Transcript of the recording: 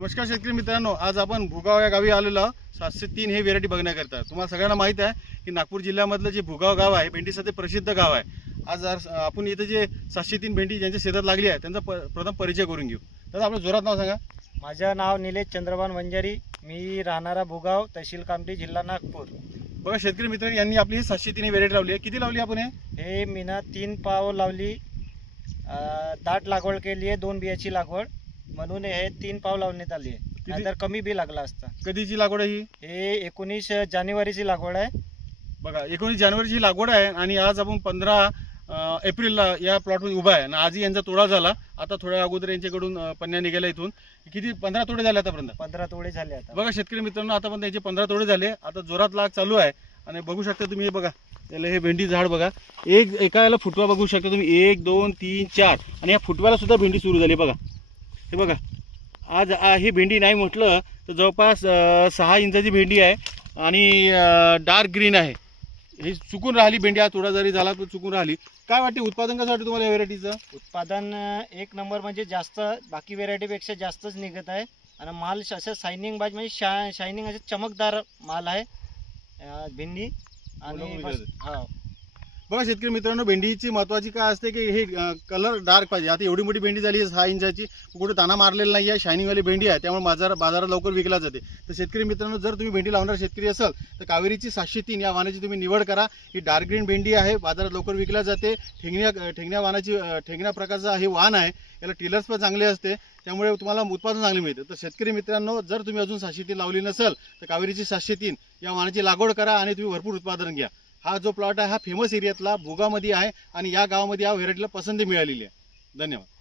नमस्कार शेतकरी मित्रांनो आज आपण भुगाव या गावी आलेलो आहोत. सातशे तीन हे व्हेरायटी बघण्याकरता. तुम्हाला सगळ्यांना माहीत आहे की नागपूर जिल्ह्यामधलं जे भुगाव गाव आहे भेंडीसाठी प्रसिद्ध गाव आहे. आज आपण इथे जे सातशे तीन भेंडी ज्यांच्या शेतात लागली आहे त्यांचा प- प्रथम परिचय करून घेऊ. तर आपलं जोरात नाव सांगा. माझं नाव निलेश चंद्रभान वंजारी. मी राहणारा भुगाव तहसील कामठी जिल्हा नागपूर. बघा शेतकरी मित्रांनो यांनी आपली ही सातशे तीन व्हेरायटी लावली आहे. किती लावली आपण हे? मीना तीन पाव लावली. दाट लागवड केली आहे दोन बियाची लागवड. म्हणून हे तीन पाव लावण्यात आली आहे. नाहीतर कमी बी लागला असता. कधीची लागवड आहे ही? हे एकोणीस जानेवारीची लागवड आहे. बघा एकोणीस जानेवारीची लागवड आहे आणि आज आपण पंधरा एप्रिलला या प्लॉटमध्ये उभा आहे. आणि आजही यांचा तोडा झाला. आता थोड्या अगोदर यांच्याकडून अं, पन्न्या निघाल्या इथून. किती? पंधरा तोडे झाले आतापर्यंत? पंधरा तोडे झाले आता. बघा शेतकरी मित्रांनो आता पण त्यांचे पंधरा तोडे झाले. आता जोरात लाग चालू आहे. आणि बघू शकता तुम्ही हे बघा. त्याला हे भेंडी झाड बघा. एक एका याला फुटवा बघू शकता तुम्ही. एक दोन तीन चार. आणि या फुटव्याला सुद्धा भेंडी सुरू झाली बघा. हे बघा. आज ही भेंडी नाही म्हटलं तर जवळपास सहा इंचाची भेंडी आहे आणि डार्क ग्रीन आहे. ही चुकून राहिली भेंडी हा थोडा जरी झाला तर चुकून राहिली. काय वाटते उत्पादन कसं वाटतं तुम्हाला या व्हेरायटीचं उत्पादन एक नंबर म्हणजे जास्त बाकी व्हेरायटीपेक्षा जास्तच निघत आहे. आणि माल असं शायनिंग बाज म्हणजे शा शायनिंग असे चमकदार माल आहे भेंडी. आणि. हा. बघा शेतकरी मित्रांनो भेंडीची महत्वाची काय असते की हे कलर डार्क पाहिजे. आता एवढी मोठी भेंडी झाली आहे सहा इंचाची. कुठे ताना मारलेला नाही आहे शायनिंगवाली भेंडी आहे. त्यामुळे बाजार बाजारात लवकर विकला जाते. तर शेतकरी मित्रांनो जर तुम्ही भेंडी लावणार शेतकरी असाल तर कावेरीची सातशे तीन या वाहनाची तुम्ही निवड करा. ही डार्क ग्रीन भेंडी आहे बाजारात लवकर विकल्या जाते. ठेंगण्या ठेंगण्या वाहनाची ठेंगण्या प्रकारचं हे वाहन आहे याला टिलर्स पण चांगले असते. त्यामुळे तुम्हाला उत्पादन चांगले मिळतं. तर शेतकरी मित्रांनो जर तुम्ही अजून सातशे तीन लावली नसेल तर कावेरीची सातशे तीन या वाहनाची लागवड करा आणि तुम्ही भरपूर उत्पादन घ्या. हा जो प्लॉट आहे हा फेमस एरियातला भोगामध्ये आहे आणि या गावामध्ये या व्हेरायटीला पसंती मिळालेली आहे. धन्यवाद.